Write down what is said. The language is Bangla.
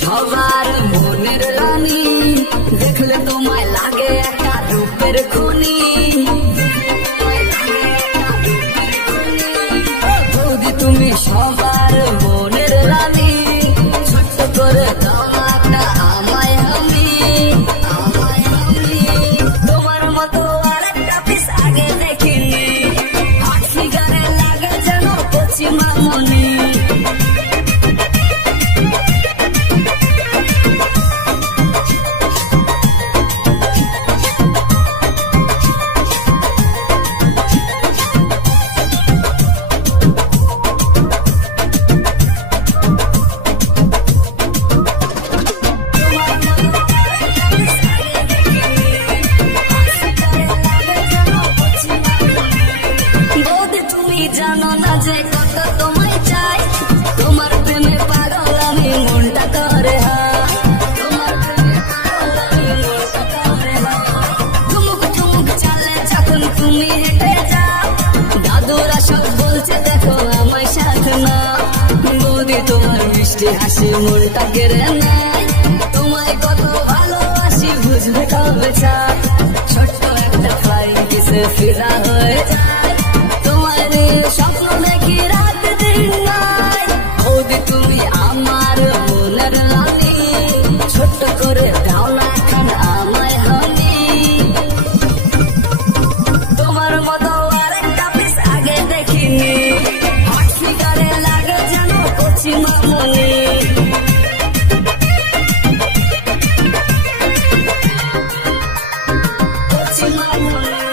সবার মনের রানী দেখলে তোমায় লাগে একটা রূপের খনি। বৌদি তুমি সবার মনের রানী, ছোট্ট করে দাও না একটা আমায় আমি। তোমার মতো আর একটা পিস আগে দেখিনি, হাসি গানে লাগে যেন কচি মামনি। জানো না যে কত তোমায় চাই, তোমার প্রেমে পাগল আমি মনটা করে তোমার প্রেমে পাগল আমি মনটা করে ঠুমুক ঠুমুক চালে যখন তুমি হেঁটে যাও, দাদুরা সব বলছে দেখো আমার সাথে না। বৌদি তোমার মিষ্টি হাসি মনটা কেড়ে নেয়, তোমায় কত ভালোবাসি বুঝবে কবে চাই। ছোট্ট একটা ফ্লাইং কিসে ফিদা হয়ে যায়, স্বপ্ন দেখি রাত দিন নাই। বৌদি তুমি আমার মনের রানী, ছোট্ট করে দাও না এখন আমায় হানি। তোমার মতো আর একটা পিস আগে দেখিনি, হাসি গানে লাগে যেন কচি মামনি। কচি মামনি।